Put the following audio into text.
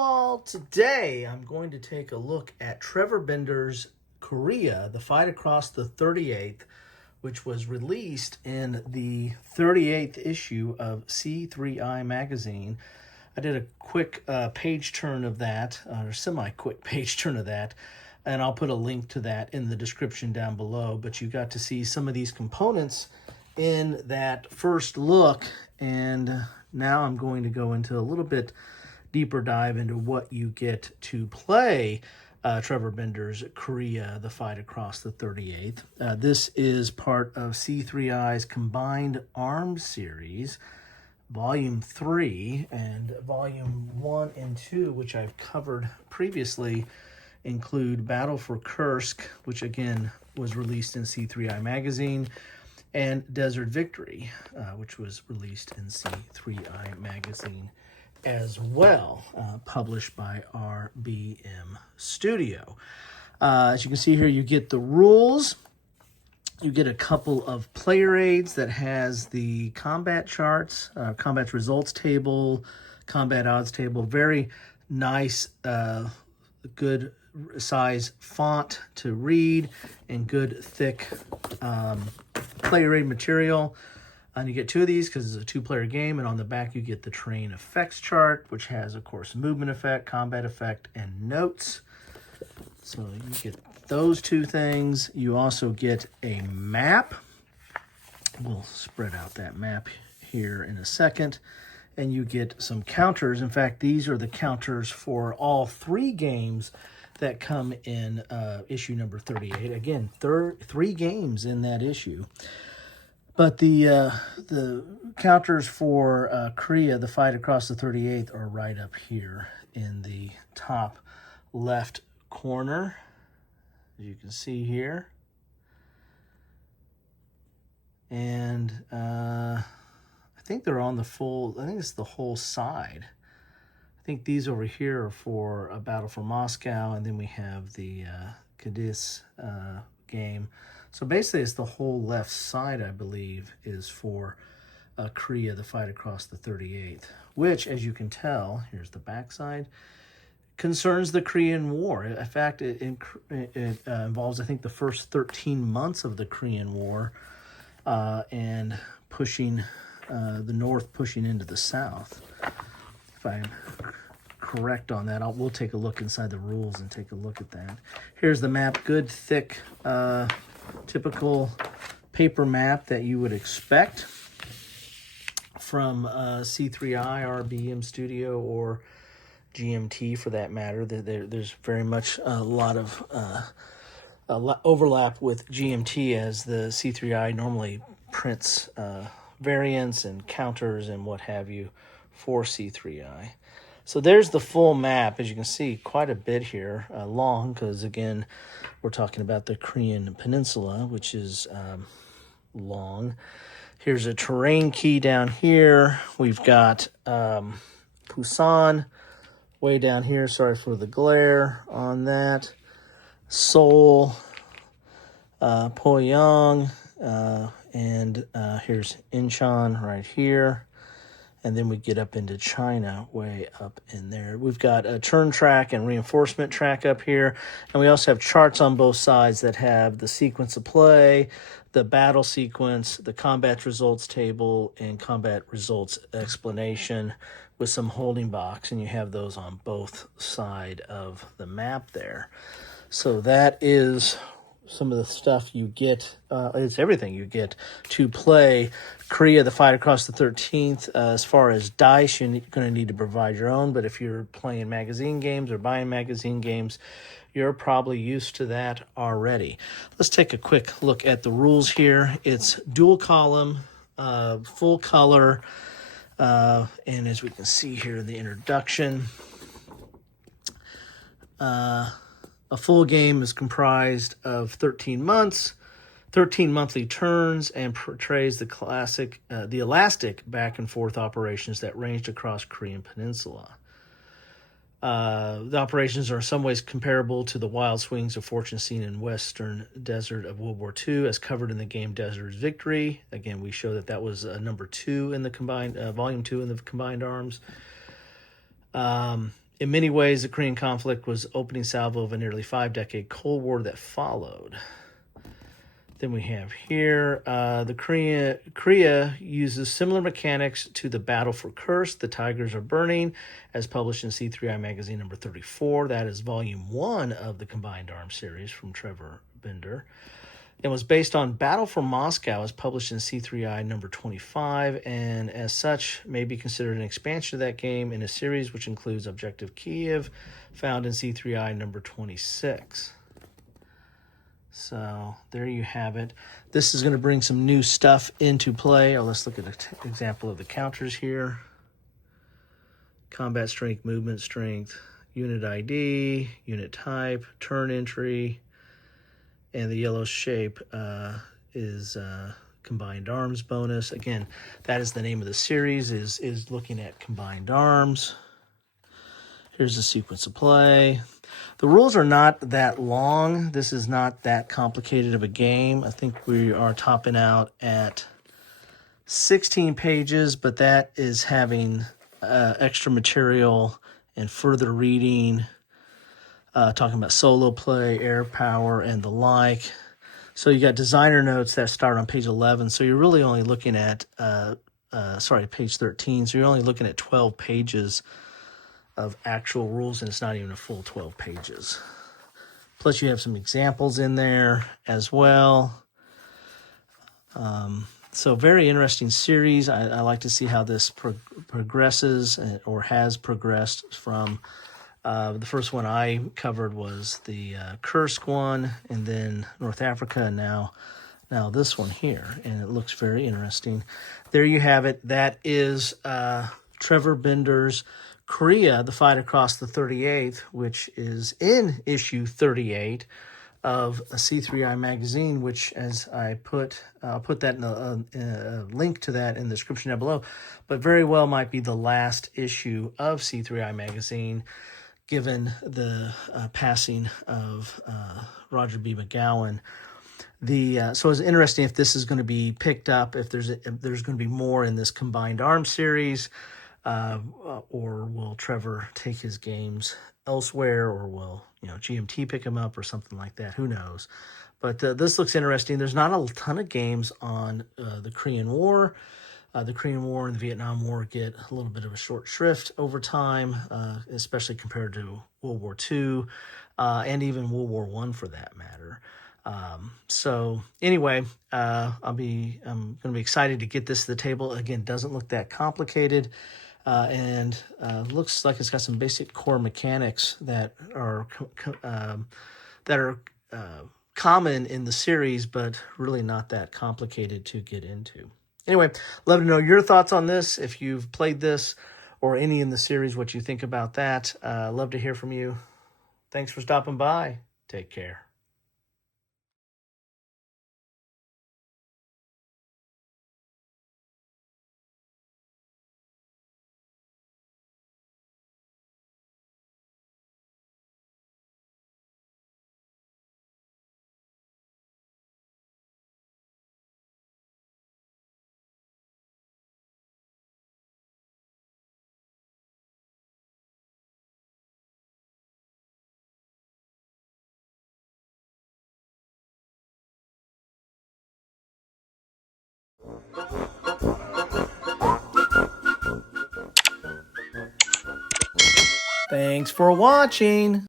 all. Today I'm going to take a look at Trevor Bender's Korea, The Fight Across the 38th, which was released in the 38th issue of C3I magazine. I did a quick page turn of that, or semi-quick page turn of that, and I'll put a link to that in the description down below. But you got to see some of these components in that first look, and now I'm going to go into a little bit deeper dive into what you get to play Trevor Bender's Korea, The Fight Across the 38th. This is part of C3I's Combined Arms series, Volume 3, and Volume 1 and 2, which I've covered previously, include Battle for Kursk, which again was released in C3I magazine, and Desert Victory, which was released in C3I magazine as well, published by RBM Studio. As you can see here, you get the rules. You get a couple of player aids that has the combat charts, combat results table, combat odds table. Very nice, good size font to read, and good thick player aid material. And you get two of these because it's a two-player game, and on the back you get the terrain effects chart, which has, of course, movement effect, combat effect, and notes. So you get those two things. You also get a map. We'll spread out that map here in a second. And you get some counters. In fact, these are the counters for all three games that come in issue number 38. Again, three games in that issue. But the counters for Korea, The Fight Across the 38th, are right up here in the top left corner, as you can see here. And I think they're on the full, I think it's the whole side. I think these over here are for a Battle for Moscow, and then we have the Cadiz game. So basically, it's the whole left side, I believe, is for Korea, The Fight Across the 38th, which, as you can tell, here's the back side, concerns the Korean War. In fact, it involves, I think, the first 13 months of the Korean War and pushing the North pushing into the South. If I'm correct on that, we'll take a look inside the rules and take a look at that. Here's the map, good, thick, typical paper map that you would expect from C3I, RBM Studio, or GMT for that matter. There's very much a lot of overlap with GMT, as the C3I normally prints variants and counters and what have you for C3I. So there's the full map. As you can see, quite a bit here, long, because again, we're talking about the Korean Peninsula, which is long. Here's a terrain key down here. We've got Busan way down here. Sorry for the glare on that. Seoul, Poyang, and here's Incheon right here. And then we get up into China way up in there. We've got a turn track and reinforcement track up here. And we also have charts on both sides that have the sequence of play, the battle sequence, the combat results table, and combat results explanation with some holding box. And you have those on both sides of the map there. So that is some of the stuff you get. It's everything you get to play Korea, The Fight Across the 13th. As far as dice, you're going to need to provide your own, but if you're playing magazine games or buying magazine games, you're probably used to that already. Let's take a quick look at the rules here. It's dual column, full color, and as we can see here in the introduction, a full game is comprised of 13 months, 13 monthly turns, and portrays the elastic back and forth operations that ranged across Korean Peninsula. The operations are in some ways comparable to the wild swings of fortune seen in Western Desert of World War II, as covered in the game Desert Victory. Again, we show that was number 2 in the combined, volume 2 in the Combined Arms. In many ways, the Korean conflict was opening salvo of a nearly 5-decade Cold War that followed. Then we have here, the Korea uses similar mechanics to the Battle for Kursk, The Tigers Are Burning, as published in C3I Magazine number 34. That is volume 1 of the Combined Arms series from Trevor Bender. It was based on Battle for Moscow, as published in C3I number 25, and as such may be considered an expansion of that game in a series which includes Objective Kiev, found in C3I number 26. So there you have it. This is going to bring some new stuff into play. Let's look at an example of the counters here. Combat strength, movement strength, unit ID, unit type, turn entry, and the yellow shape is combined arms bonus. Again, that is the name of the series, is looking at combined arms. Here's the sequence of play. The rules are not that long. This is not that complicated of a game. I think we are topping out at 16 pages, but that is having extra material and further reading, talking about solo play, air power, and the like. So you got designer notes that start on page 11. So you're really only looking at, page 13. So you're only looking at 12 pages of actual rules, and it's not even a full 12 pages. Plus you have some examples in there as well. So very interesting series. I like to see how this progresses or has progressed from the first one I covered was the Kursk one, and then North Africa, and now this one here, and it looks very interesting. There you have it. That is Trevor Bender's Korea, The Fight Across the 38th, which is in issue 38 of a C3I magazine, which, as I'll put that in a link to that in the description down below, but very well might be the last issue of C3I magazine, given the passing of Roger B. McGowan. So it's interesting if this is going to be picked up, if there's going to be more in this Combined Arms series, or will Trevor take his games elsewhere, or will GMT pick him up or something like that? Who knows? But this looks interesting. There's not a ton of games on the Korean War. The Korean War and the Vietnam War get a little bit of a short shrift over time, especially compared to World War II and even World War I for that matter. So anyway, I'm going to be excited to get this to the table. Again, doesn't look that complicated, and looks like it's got some basic core mechanics that are common in the series, but really not that complicated to get into. Anyway, love to know your thoughts on this. If you've played this or any in the series, what you think about that. Love to hear from you. Thanks for stopping by. Take care. Thanks for watching.